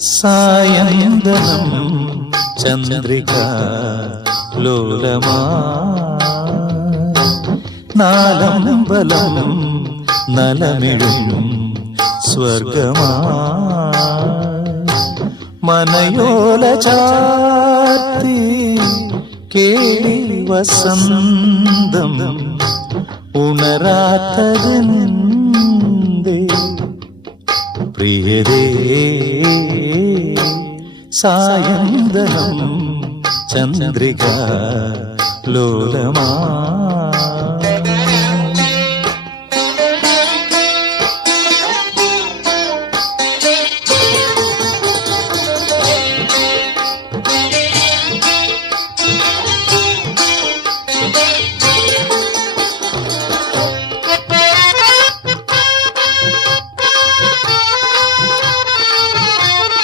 സായന്തനം ചന്ദ്രിക ലോലമാ. നാലമ്പലം നലമിഴും സ്വർഗമാ. മനയോല ചാത്തി കേളി വസന്തം ഉണരാത്തതെന്തേ തീയതേ സായന്തനം ചന്ദ്രിക ലോലമാ Thank